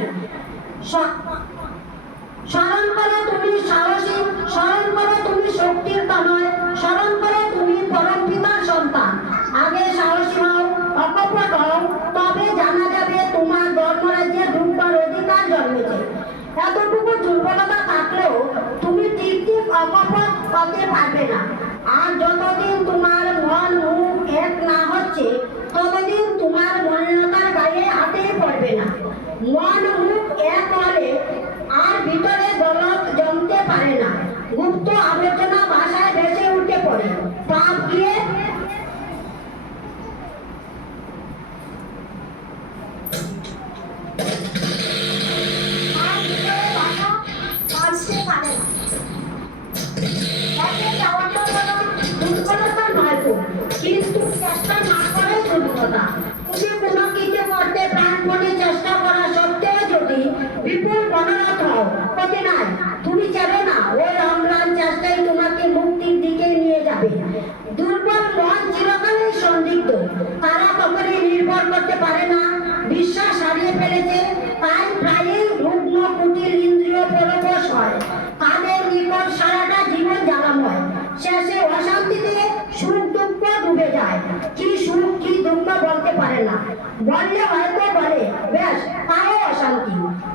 থাকে। স্মরণ করো তুমি সাহসী, স্মরণ করো তুমি শক্তির তনয়, স্মরণ করো তুমি পরম পিতার সন্তান। আগে সাহসী হও, অকপট হও, তবে জানা যাবে তোমার ধর্মরাজ্যে ঢুকবার অধিকার জন্মেছে। এতটুকু দুর্বলতা থাকলেও তুমি ঠিক ঠিক অকপট হতে পারবে না। আর যতদিন তোমার মন মুখ এক না হচ্ছে ততদিন তোমার মলিনতার গায়ে হাতেই পড়বে না। মন মুখ এক হলে আর ভিতরে গলদ জমতে পারে না, গুপ্ত আবর্জনা ভাষায় ভেসে উঠে পড়ে। পাপ গিয়ে কিন্তু চেষ্টা না করে দুর্বলতা। তুমি কোনো কিছু করতে প্রাণপণে চেষ্টা করা সত্ত্বেও যদি বিপুল মনোরথ হও, ক্ষতি নাই। তুমি চাবে না ওই অম্লান চেষ্টাই তোমাকে মুক্তির দিকে নিয়ে যাবে। দুর্বল মন চিরকালই সন্দিগ্ধ, তারা কখনই নির্ভর করতে পারে না, বিশ্বাস হারিয়ে ফেলেছে, তাই প্রায়ই রুগ্ন কুটির ইন্দ্রিয় পরবশ হয়। তাদের নিকট সারাটা জীবন জ্বালাময়, শেষে অশান্তিতে সুখ দুঃখ ডুবে যায়। কি সুখ কি দুঃখ বলতে পারে না, বললে হয়তো বলে বেশ, তাও অশান্তি।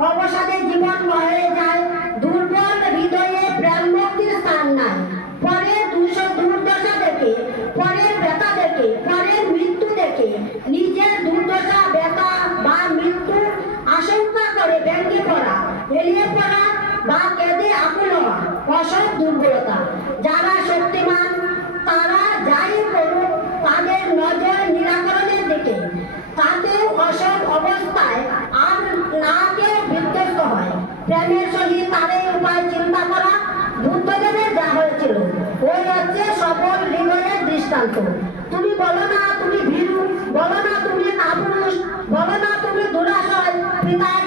অবসাদে জীবন হয়ে যায়, দুর্বল হৃদয়ে প্রেম ভক্তির স্থান নাই। পরের দুর্দশা দেখে, পরের ব্যথা দেখে, পরের মৃত্যু দেখে নিজের দুর্দশা ব্যথা বা মৃত্যুর আশঙ্কা করে ব্যঙ্গে পড়া, এড়িয়ে পড়া বা কেঁদে আকুল হওয়া অসৎ দুর্বলতা। যারা শক্তিমান তারা যাই করুক তাদের নজর নিরাকরণের দিকে, তাতেও অসৎ অবস্থায় আর না কেউ বিধ্বস্ত হয়। প্রেমের সহিত তার এই উপায় চিন্তা করা বুদ্ধদেবের যা হয়েছিল, ওই হচ্ছে সফল হৃদয়ের দৃষ্টান্ত। তুমি বলো না তুমি ভীরু, বলো না তুমি কাপুরুষ, বলো না তুমি দুরাশয়, পিতার